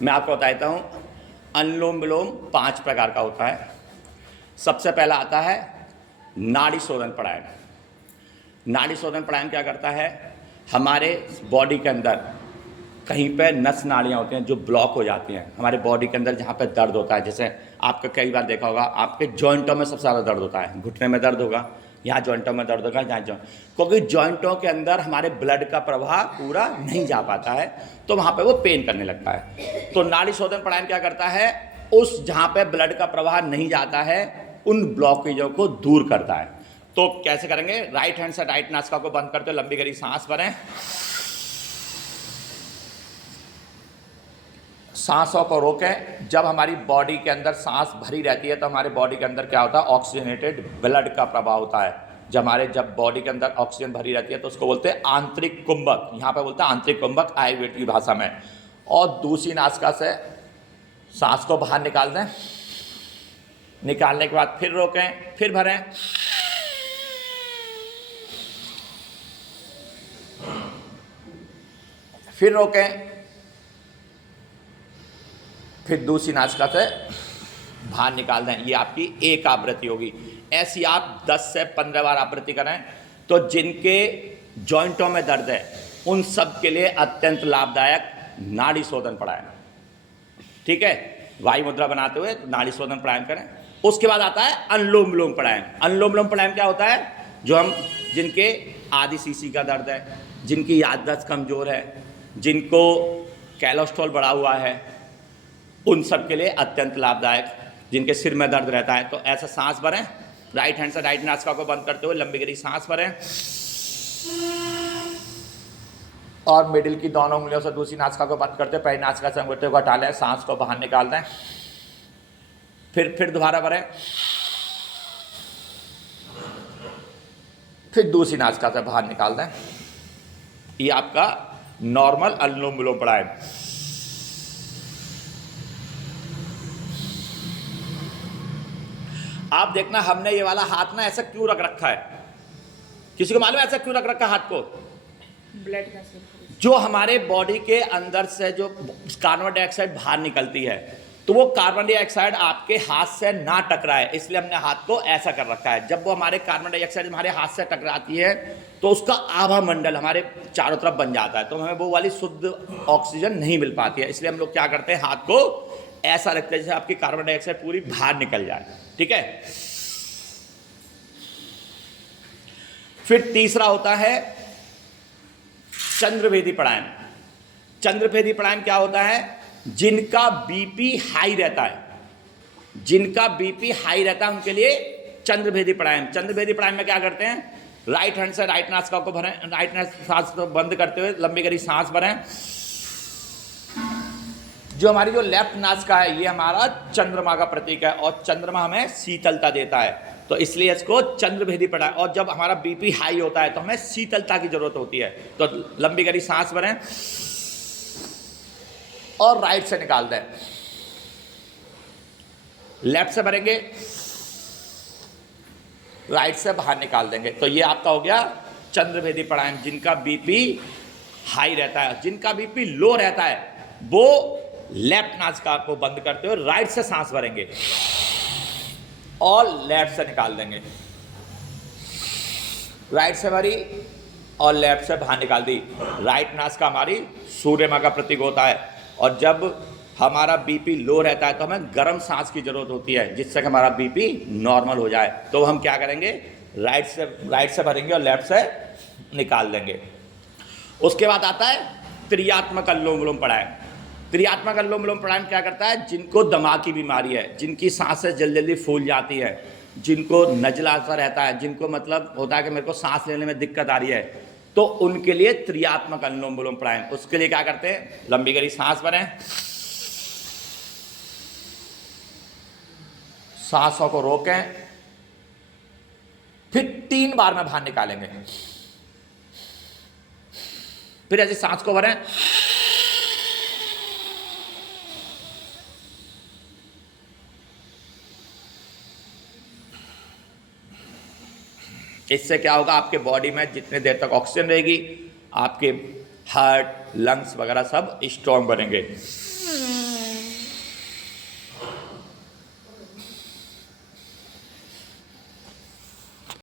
मैं आपको बताता हूँ, अनुलोम विलोम 5 प्रकार का होता है। सबसे पहला आता है नाड़ी शोधन प्राणायाम। नाड़ी शोधन प्राणायाम क्या करता है, हमारे बॉडी के अंदर कहीं पे नस नाड़ियाँ होती हैं जो ब्लॉक हो जाती हैं हमारे बॉडी के अंदर, जहाँ पे दर्द होता है। जैसे आपका कई बार देखा होगा, आपके जॉइंटों में सबसे ज़्यादा दर्द होता है, घुटने में दर्द होगा, यहाँ जॉइंटों में दर्द होगा, यहाँ जॉइंट, क्योंकि जॉइंटों के अंदर हमारे ब्लड का प्रवाह पूरा नहीं जा पाता है, तो वहाँ पे वो पेन करने लगता है। तो नाड़ी शोधन प्राणायाम क्या करता है, उस जहाँ पे ब्लड का प्रवाह नहीं जाता है उन ब्लॉकेजों को दूर करता है। तो कैसे करेंगे, राइट हैंड से राइट नासिका को बंद करते हो, लंबी गहरी सांस भरें, सांसों को रोकें। जब हमारी बॉडी के अंदर सांस भरी रहती है तो हमारे बॉडी के अंदर क्या होता है, ऑक्सीजनेटेड ब्लड का प्रवाह होता है। जब बॉडी के अंदर ऑक्सीजन भरी रहती है तो उसको बोलते हैं आंतरिक कुंभक, यहाँ पे बोलते हैं आंतरिक कुंभक आयुर्वेद की भाषा में। और दूसरी नासिका से सांस को बाहर निकाल दें, निकालने के बाद फिर रोकें, फिर भरें, फिर रोकें, फिर दूसरी नासिका से बाहर निकाल दें। ये आपकी एक आवृत्ति होगी। ऐसी आप 10 से 15 बार आवृत्ति करें तो जिनके जॉइंटों में दर्द है उन सब के लिए अत्यंत लाभदायक नाड़ी शोधन प्राणायाम। ठीक है, वायु मुद्रा बनाते हुए नाड़ी शोधन प्राणायाम करें। उसके बाद आता है अनुलोम विलोम प्राणायाम। अनुलोम विलोम प्राणायाम क्या होता है, जिनके आदि सीसी का दर्द है, जिनकी याददाश्त कमजोर है, जिनको कोलेस्ट्रॉल बढ़ा हुआ है, उन सब के लिए अत्यंत लाभदायक। जिनके सिर में दर्द रहता है तो ऐसा सांस भरें, राइट हैंड से राइट नासिका को बंद करते हुए लंबी गहरी सांस भरें और मिडिल की दोनों उंगलियों से दूसरी नासिका को बंद करते हुए पहली नासिका से अंगूठे को हटा लें, सांस को बाहर निकाल दें, फिर दोबारा भरें, फिर दूसरी नासिका से बाहर निकाल दें। ये आपका नॉर्मल अनुलोम विलोम प्राणायाम। आप देखना, हमने ये वाला हाथ ना ऐसा क्यों रख रखा है, किसी को मालूम है ऐसा क्यों रख रखा है हाथ को? ब्लड का, जो हमारे बॉडी के अंदर से जो कार्बन डाइऑक्साइड बाहर निकलती है तो वो कार्बन डाइऑक्साइड आपके हाथ से ना टकराए, इसलिए हमने हाथ को ऐसा कर रखा है। जब वो हमारे कार्बन डाइऑक्साइड हमारे हाथ से टकराती है तो उसका आभा मंडल हमारे चारों तरफ बन जाता है, तो हमें वो वाली शुद्ध ऑक्सीजन नहीं मिल पाती है। इसलिए हम लोग क्या करते हैं, हाथ को ऐसा रखते हैं जैसे आपकी कार्बन डाइऑक्साइड पूरी बाहर निकल जाए। ठीक है, फिर तीसरा होता है चंद्रभेदी प्राणायाम। चंद्रभेदी प्राणायाम क्या होता है, जिनका बीपी हाई रहता है, जिनका बीपी हाई रहता है उनके लिए चंद्रभेदी प्राणायाम। चंद्रभेदी प्राणायाम में क्या करते हैं, राइट हैंड से राइट नासिका को भरें, राइट सांस को बंद करते हुए लंबी गहरी सांस भरें। जो हमारी जो लेफ्ट नासिका है ये हमारा चंद्रमा का प्रतीक है और चंद्रमा हमें शीतलता देता है, तो इसलिए इसको चंद्रभेदी प्राणायाम। और जब हमारा बीपी हाई होता है तो हमें शीतलता की जरूरत होती है, तो लंबी गहरी सांस भरें और राइट से निकाल दें, लेफ्ट से भरेंगे, राइट से बाहर निकाल देंगे। तो ये आपका हो गया चंद्रभेदी प्राणायाम। जिनका बीपी हाई रहता है, जिनका बीपी लो रहता है वो लेफ्ट नासिका को बंद करते हुए राइट से सांस भरेंगे और लेफ्ट से निकाल देंगे। राइट से भरी और लेफ्ट से बाहर निकाल दी। राइट नासिका हमारी सूर्य माँ का प्रतीक होता है और जब हमारा बीपी लो रहता है तो हमें गर्म सांस की जरूरत होती है जिससे कि हमारा बीपी नॉर्मल हो जाए। तो हम क्या करेंगे, राइट से भरेंगे और लेफ्ट से निकाल देंगे। उसके बाद आता है त्रियात्मक अनुलोम विलोम प्राणायाम। त्रियात्मक अनुलोम विलोम प्राणायाम क्या करता है, जिनको दिमाग की बीमारी है, जिनकी सांसें जल्दी जल्दी फूल जाती है, जिनको नजला सा रहता है, जिनको मतलब होता है कि मेरे को सांस लेने में दिक्कत आ रही है, तो उनके लिए त्रियात्मक अनुलोम विलोम प्राणायाम। उसके लिए क्या करते हैं, लंबी गहरी सांस भरें, सांसों को रोकें, फिर 3 बार में बाहर निकालेंगे, फिर ऐसी सांस को भरें, इससे क्या होगा, आपके बॉडी में जितने देर तक ऑक्सीजन रहेगी आपके हार्ट, लंग्स वगैरह सब स्ट्रॉन्ग बनेंगे।